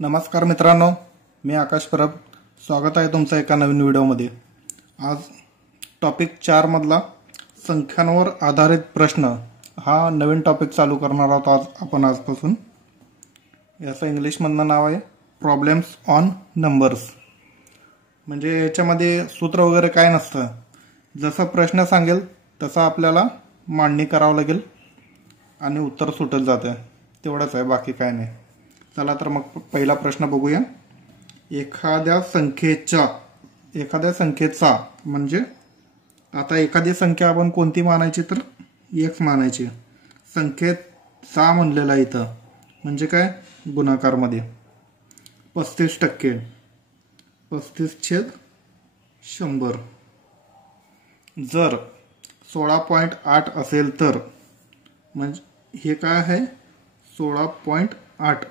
नमस्कार मित्रांनो, मी आकाश परब. स्वागत आहे तुमचं एका नवीन व्हिडिओमध्ये. आज टॉपिक 4 मधला संख्यांवर आधारित प्रश्न हा नवीन टॉपिक चालू करणार आहोत आपण आजपासून. याचं इंग्लिशमधनं नाव आहे प्रॉब्लेम्स ऑन नंबर्स. म्हणजे याच्यामध्ये सूत्र वगैरे काय नसतं, जसा प्रश्न सांगेल तसा आपल्याला मांडणी करावं लागेल आणि उत्तर सुटत जातं. तेवढंच आहे, बाकी काय नाही. चला तर मग पहिला प्रश्न बघूया. एखाद्या संख्येचा म्हणजे आता एखादी संख्या आपण कोणती मानायची तर x मानायची. संख्येचा म्हणलेला इथं म्हणजे काय, गुणाकारमध्ये 35%, 35/100. जर 16.8 असेल तर म्हणजे हे काय आहे, 16.8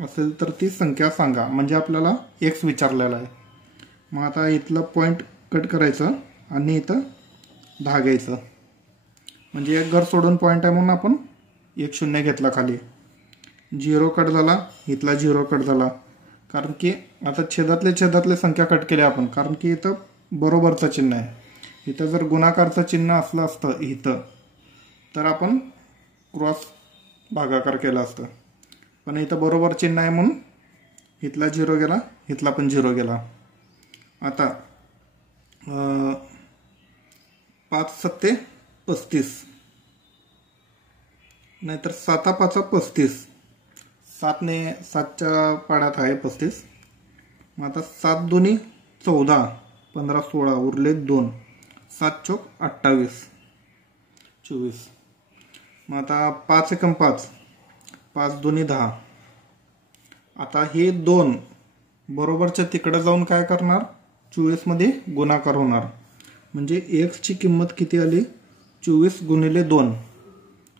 असेल तर ती संख्या सांगा. म्हणजे आपल्याला x विचारलेला आहे. मग आता इथलं पॉईंट कट करायचं आणि इथं 10 घ्यायचं. म्हणजे एक घर सोडून पॉईंट आहे म्हणून आपण 1 0 घेतला खाली. 0 कट झाला, इथला 0 कट झाला. कारण की आता छेदातले संख्या कट केल्या आपण, कारण की इथं बरोबरचं चिन्ह आहे. इथं जर गुणाकारचं चिन्ह असलं असतं इथं तर आपण क्रॉस भागाकार केला असतं. पण इथं बरोबर चिन्ह आहे म्हणून इथला 0 गेला, इथला पण 0 गेला. आता 5 7 35 नाहीतर 7 5 35. 7च्या पाड्यात आहे 35. मग आता 7 2 14, 15 16 उरले 2, 7 चौक 28 24. मग आता 5 एकम 5, 5 2 10. आता हे 2 बरोबरच्या तिकडे जाऊन काय करणार, 24 मध्ये गुणाकार होणार. म्हणजे x ची किंमत किती आली, 24 गुणिले 2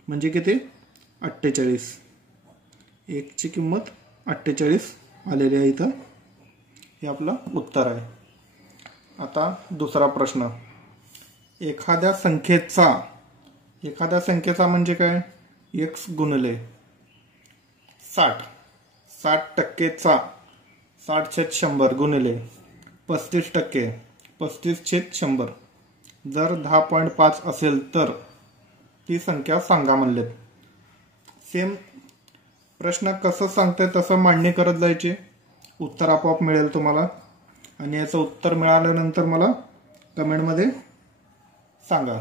म्हणजे किती, 48. x ची किंमत 48 आलेली आहे इथं. हे आपलं उत्तर आहे. आता दुसरा प्रश्न. एखाद्या संख्येचा म्हणजे काय, x गुणिले 60%चा 60/100 गुणिले 35%, 35/100. जर 10.5 असेल तर ती संख्या सांगा म्हणलेत. सेम प्रश्न कसं सांगताय तसं मांडणी करत जायची. उत्तर आपोआप मिळेल तुम्हाला. आणि याचं उत्तर मिळाल्यानंतर मला कमेंटमध्ये सांगा.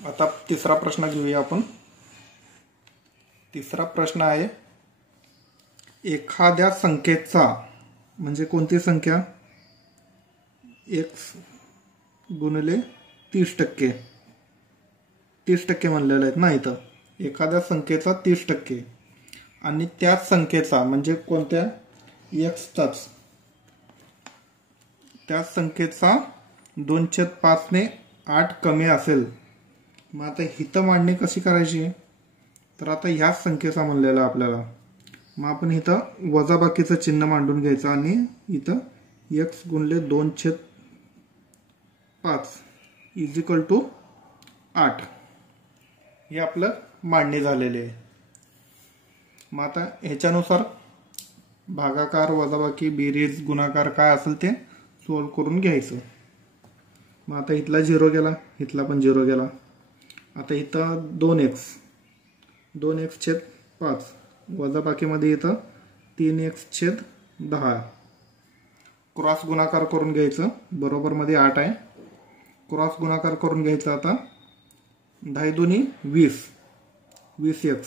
आता तिसरा प्रश्न घेऊया आपण. तिसरा प्रश्न आहे, एखाद्या संख्येचा म्हणजे कोणती संख्या, x गुणिले 30%. 30% म्हणलेलं आहेत ना इथं. एखाद्या संख्येचा 30% आणि त्याच संख्येचा म्हणजे कोणत्या, x त्याच संख्येचा 2/5 ने 8 कमी असेल. मग आता इथं मांडणी कशी करायची, तर आता ह्याच संख्येचा म्हणलेला आपल्याला. मग आपण इथं वजाबाकीचं चिन्ह मांडून घ्यायचं आणि इथं x गुणिले 2/5 = 8. हे आपलं मांडणी झालेली आहे. मग आता ह्याच्यानुसार भागाकार, वजाबाकी, बेरीज, गुणाकार काय असेल ते सोल्व करून घ्यायचं. मग आता इथला 0 गेला, इथला पण 0 गेला. आता इथं 2x/5 वजाबाकीमध्ये इथं 3x/10. क्रॉस गुणाकार करून घ्यायचं. बरोबर मध्ये 8 आहे. क्रॉस गुणाकार करून घ्यायचं. आता 10 2 20, 20x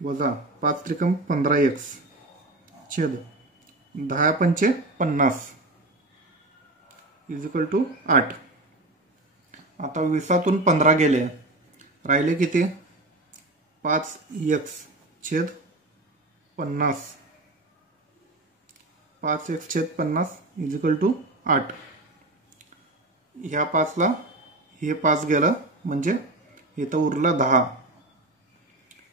वजा 5 त्रिकम 15x छेद 10 पंचे 50 = 8. आता 20तून 15 गेले, राहिले किती, 5x/50. 5x/50 = 8. ह्या 5ला हे 5 गेलं म्हणजे इथं उरलं 10.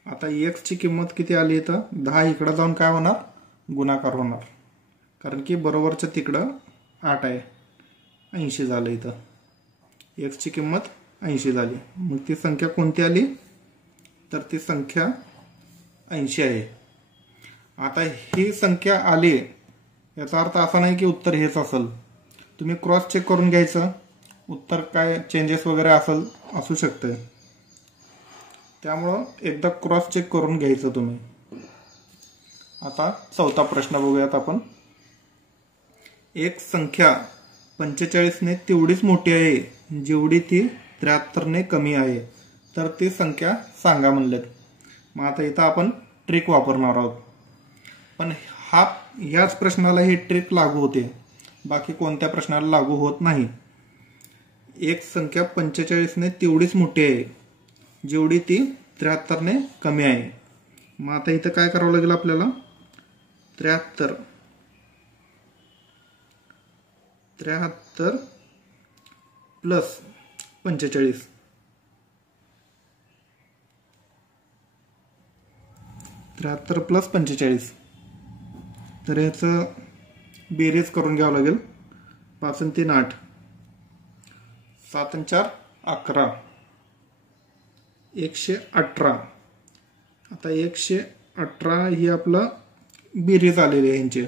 आता x ची किंमत किती आली, इथं 10 इकडं जाऊन काय होणार, गुणाकार होणार. कारण की बरोबरच्या तिकडं 8 आहे, 80 झालं. इथं x ची किंमत 80 झाली. मग ती संख्या कोणती आली, तर ती संख्या 80 आहे. आता ही संख्या आली याचा अर्थ असा नाही की उत्तर हेच असेल, तुम्ही क्रॉस चेक करून घ्यायचं, उत्तर काय चेंजेस वगैरे असू शकते, त्यामुळं एकदा क्रॉस चेक करून घ्यायचं तुम्ही. आता चौथा प्रश्न बघूयात आपण. एक संख्या 45 ने तेवढीच मोठी आहे जेवढी ती 73 ने कमी आहे, तर ती संख्या सांगा म्हणलेत. मग आता इथं आपण ट्रिक वापरणार आहोत, पण याच प्रश्नाला ही ट्रिक लागू होते, बाकी कोणत्या प्रश्नाला लागू होत नाही. एक संख्या 45 ने तेवढीच मोठी आहे जेवढी ती 73 ने कमी आहे. मग आता इथं काय करावं लागेल आपल्याला, 73 प्लस 45, 73 प्लस 45, तर याचं बेरीज करून घ्यावं लागेल. 5 आणि 3 8, 7 आणि 4 11, 118. आता 118 ही आपलं बेरीज आलेली आहे यांची.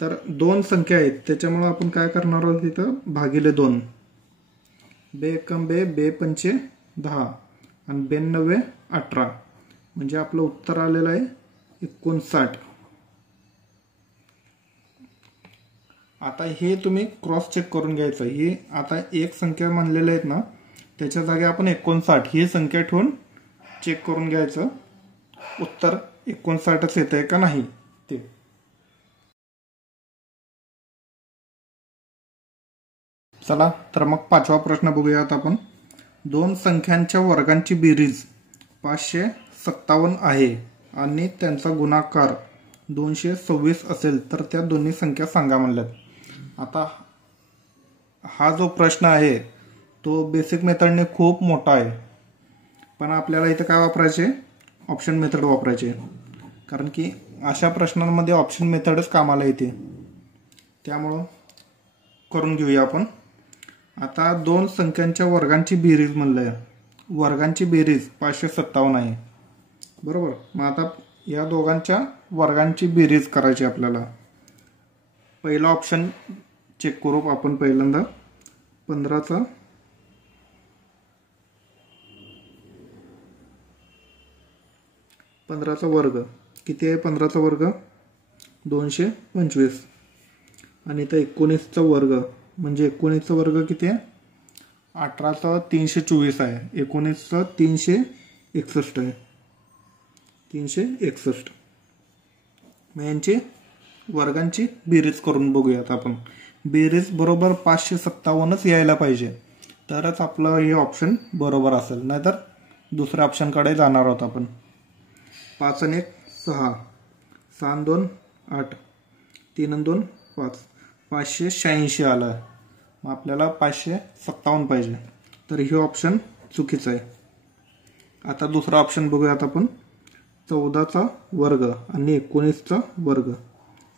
तर दोन संख्या आहेत त्याच्यामुळे आपण काय करणार आहोत, तिथं भागिले 2. बे एकम बे, बे पंचे 10 आणि 92 18, म्हणजे आपलं उत्तर आलेलं आहे 59. आता हे तुम्ही क्रॉस चेक करून घ्यायचं. हे आता एक संख्या म्हणलेल्या आहेत ना, त्याच्या जागी आपण 59 ही संख्या ठेवून चेक करून घ्यायचं, उत्तर 59च येत आहे का नाही ते. चला तर मग पाचवा प्रश्न बघूयात आपण. दोन संख्यांच्या वर्गांची बेरीज 557 आहे आणि त्यांचा गुणाकार 226 असेल तर त्या दोन्ही संख्या सांगा म्हणल्यात. आता हा जो प्रश्न आहे तो बेसिक मेथडने खूप मोठा आहे, पण आपल्याला इथं काय वापरायचे, ऑप्शन मेथड वापरायचे, कारण की अशा प्रश्नांमध्ये ऑप्शन मेथडच कामाला येते. त्यामुळं करून घेऊया आपण. आता दोन संख्यांच्या वर्गांची बेरीज म्हणलंय, वर्गांची बेरीज 557 आहे बरोबर. मग आता या दोघांच्या वर्गांची बेरीज करायची आपल्याला. पहिला ऑप्शन चेक करू आपण पहिल्यांदा. 15चा वर्ग किती आहे, 15चा वर्ग 225 आणि इथं 19चा वर्ग म्हणजे 19चा वर्ग किती आहे, 18चा 324 आहे, 19चा 361 आहे, 361. मग यांची वर्गांची बेरीज करून बघूयात आपण. बेरीज बरोबर 557च यायला पाहिजे, तरच आपलं हे ऑप्शन बरोबर असेल, नाहीतर दुसऱ्या ऑप्शनकडे जाणार आहोत आपण. 5 आणि 1 6, 6 आणि 2 8, 3 आणि 2 5, 586 आलं. मग आपल्याला 557 पाहिजे, तर हे ऑप्शन चुकीचं आहे. आता दुसरा ऑप्शन बघूयात आपण. 14चा वर्ग आणि 19चा वर्ग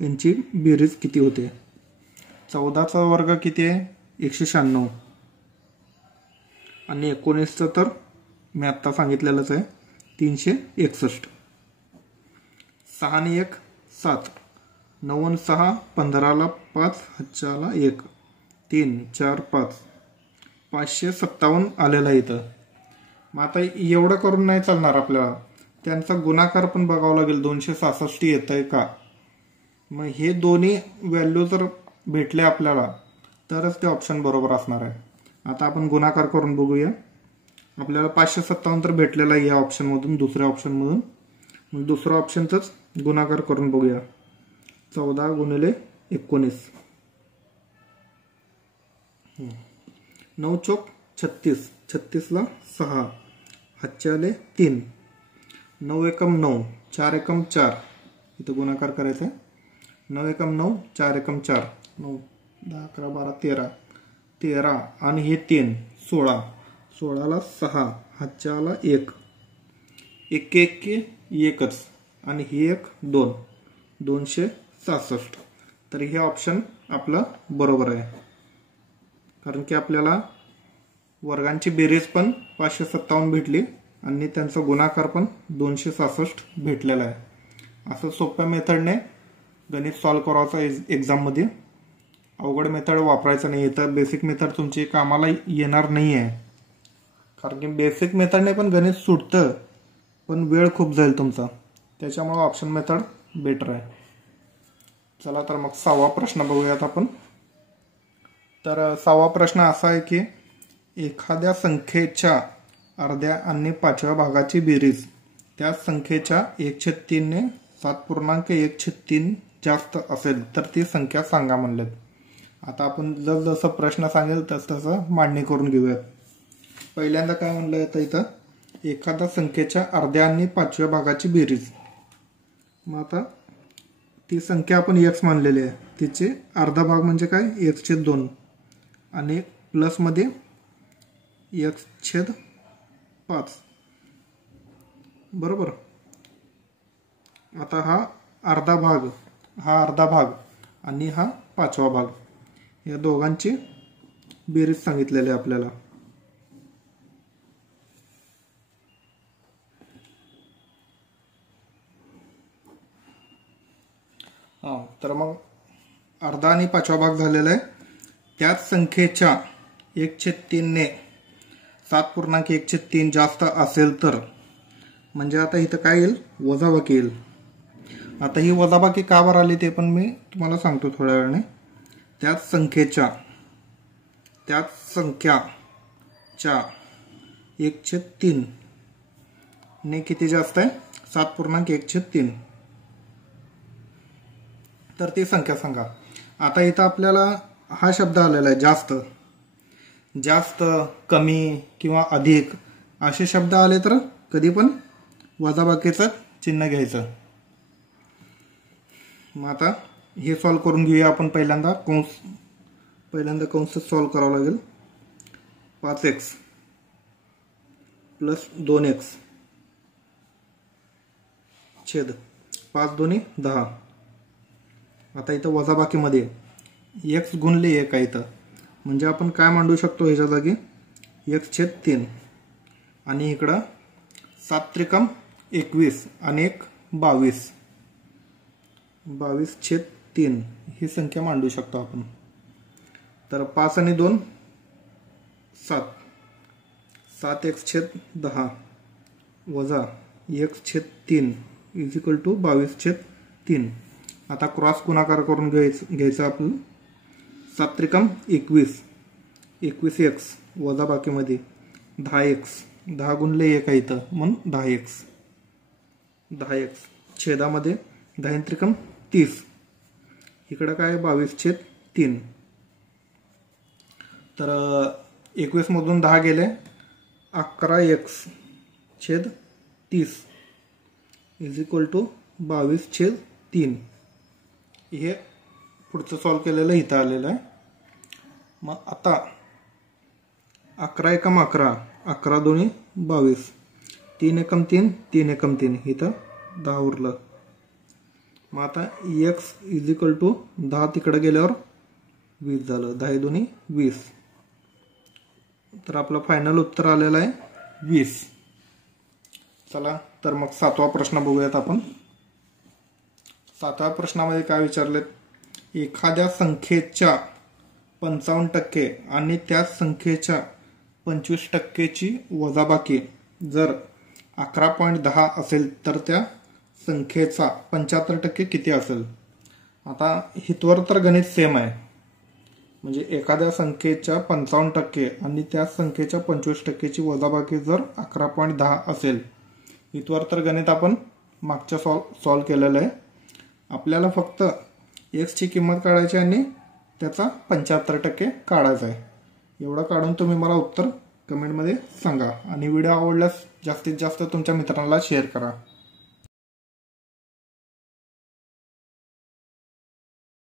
यांची बेरीज किती होते. 14चा वर्ग किती आहे, 196 आणि 19चा तर मी आत्ता सांगितलेलंच आहे 361. 6 आणि 1 7, 9 आणि 6 15ला 5 5ला 1, 3 4 5, 557 आलेला आहे इथं. मग आता एवढं करून नाही चालणार आपल्याला, त्यांचा गुणाकार पण बघावं लागेल, 266 येत आहे का. मग हे दोन्ही व्हॅल्यू जर भेटले आपल्याला तरच ते ऑप्शन बरोबर असणार आहे. आता आपण गुणाकार करून बघूया. आपल्याला 557 तर भेटलेला आहे या ऑप्शनमधून, दुसऱ्या ऑप्शनमधून. मग दुसऱ्या ऑप्शनचाच गुणाकार करून बघूया. 14 गुणिले 19, 9 चौक 36, 36ला 6, हातचे आले 3, 9 एकम 9, 4 एकम 4, इथं गुणाकार करायचा आहे. 9 एकम 9, 4 एकम 4, 9 10 11 12 13, 13 आणि हे 3 16, 16ला 6, हातच्या आला 1, 1 1 एकच आणि ही 1 2, 266. तर हे ऑप्शन आपलं बरोबर आहे, कारण की आपल्याला वर्गांची बेरीज पण 557 भेटली आणि त्यांचा गुणाकार पण 266 भेटलेला आहे. असं सोप्या मेथडने गणित सॉल्व करायचं एक्झाममध्ये. अवघड मेथड वापरायचं नाही. तर बेसिक मेथड तुमची कामाला येणार नाही आहे, कारण की बेसिक मेथडने पण गणित सुटतं, पण वेळ खूप जाईल तुमचा. त्याच्यामुळे ऑप्शन मेथड बेटर आहे. चला तर मग 6वा प्रश्न बघूयात आपण. तर 6वा प्रश्न असा आहे की एखाद्या संख्येच्या अर्ध्या आणि 5व्या भागाची बेरीज त्या संख्येच्या 1/3 ने 7.1/3 जास्त असेल तर ती संख्या सांगा म्हणलेत. आता आपण जसं प्रश्न सांगेल तसं मांडणी करून घेऊयात. पहिल्यांदा काय म्हणलं येतं इथं, एखाद्या संख्येच्या अर्ध्या आणि 5व्या भागाची बेरीज. मग आता ती संख्या आपण x मानलेली आहे, तिचे अर्धा भाग म्हणजे काय, 1/2 आणि प्लसमध्ये 1/5. बरोबर. आता हा अर्धा भाग आणि हा 5वा भाग, या दोघांची बेरीज सांगितलेली आहे आपल्याला. तर मग अर्धा आणि 5वा भाग झालेला आहे. त्याच संख्येच्या 1/3 ने 7.1/3 जास्त असेल तर, म्हणजे आता इथं काय येईल, वजाबाकी येईल. आता ही वजाबाकी का बरं आली ते पण मी तुम्हाला सांगतो थोड्या वेळाने. त्याच संख्याच्या 1/3 ने किती जास्त आहे, 7.1/3. तर ती संख्या सांगा. आता इथं आपल्याला हा शब्द आलेला आहे जास्त, कमी किंवा अधिक असे शब्द आले तर कधी पण वजाबाकीचं चिन्ह घ्यायचं. मग आता हे सॉल्व करून घेऊया आपण. पहिल्यांदा कंस सॉल्व करावं लागेल. 5x प्लस 2x छेद 5 2 10. आता इथं वजाबाकीमध्ये x गुणले 1 आहे इथं, म्हणजे आपण काय मांडू शकतो ह्याच्या जागी, 1/3 आणि इकडं 7 त्रिकम 21 आणि 1 22, 22/3 ही संख्या मांडू शकतो आपण. तर 5 आणि 2 7, 7x/10 वजा 1/3 इज इक्वल टू 22/3. आता क्रॉस गुणाकार करून घ्यायचा आपण. 7 त्रिकम 21, 21x वजा बाकीमध्ये 10x, 10 गुणले 1 आहे इथं म्हणून 10x छेदामध्ये 10 त्रिकम 30, इकडं काय 22/3. तर 21 मधून 10 गेले, 11x छेद 30 इज इक्वल टू 22/3. हे पुढचं सॉल्व केलेलं इथं आलेलं आहे. मग आता 11 एकम 11, 11 दोन्ही 22, 3 एकम 3, 3 एकम 3, इथं 10 उरलं. मग आता x इज इक्वल टू 10 तिकडे गेल्यावर 20 झालं, 10 दोन्ही 20. तर आपलं फायनल उत्तर आलेलं आहे 20. चला तर मग 7वा प्रश्न बघूयात आपण. 7व्या प्रश्नामध्ये काय विचारलेत, एखाद्या संख्येच्या 55% आणि त्याच संख्येच्या 25%ची वजाबाकी जर 11.10 असेल तर त्या संख्येचा 75% किती असेल. आता हितवर तर गणित सेम आहे, म्हणजे एखाद्या संख्येच्या 55% आणि त्याच संख्येच्या 25%ची वजाबाकी जर 11.10 असेल, इथवर तर गणित आपण मागच्या सॉल्व केलेलं आहे. आपल्याला फक्त x ची किंमत काढायची आणि त्याचा 75% काढायचा आहे. एवढं काढून तुम्ही मला उत्तर कमेंटमध्ये सांगा आणि व्हिडिओ आवडल्यास जास्तीत जास्त तुमच्या मित्रांना शेअर करा.